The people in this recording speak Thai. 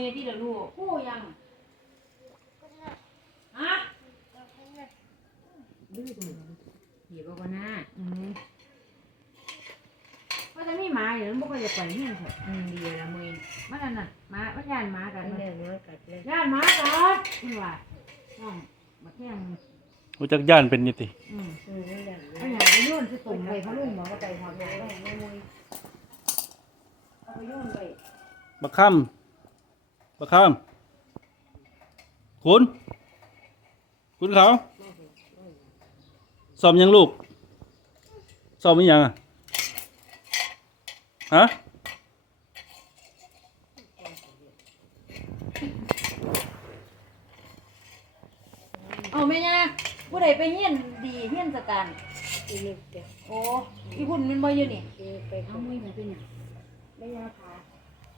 บอกแม่มวยที่เดือลูกคู่ยังฮะดื้อตัวเหยียบเอากันนะอืมว่าจะมีหมาอยู่แล้วมันบ่ค่อยจะปล่อยเหี้ยนเถอะอืมดีละมวยมันนั่นน่ะหมามันย่านหมากันอันมันเนี้ยน้อยกัดเลยย่านหมากันมันว่าน้องมาแท่งมันรู้จักย่านเป็นนี่ติอืมอืมนั่นแหละเอาอย่างไปโยนสิตุ่มเลยเขาลุงบอกว่าใจหอมใหญ่แม่แม่มวยเอาไปโยนไปบักข้า มบักข้ามคุณ คุณเขาสอบยังลูกสอบมียังอะฮะเอาแม่ย่าผู้ใดไปเฮียนดีเฮียนสการอีนึกเดียวโอ้อีพุ่นมันบ่อยู่นี่อีไปเอามือมันเป็นหยังไม่ยาขา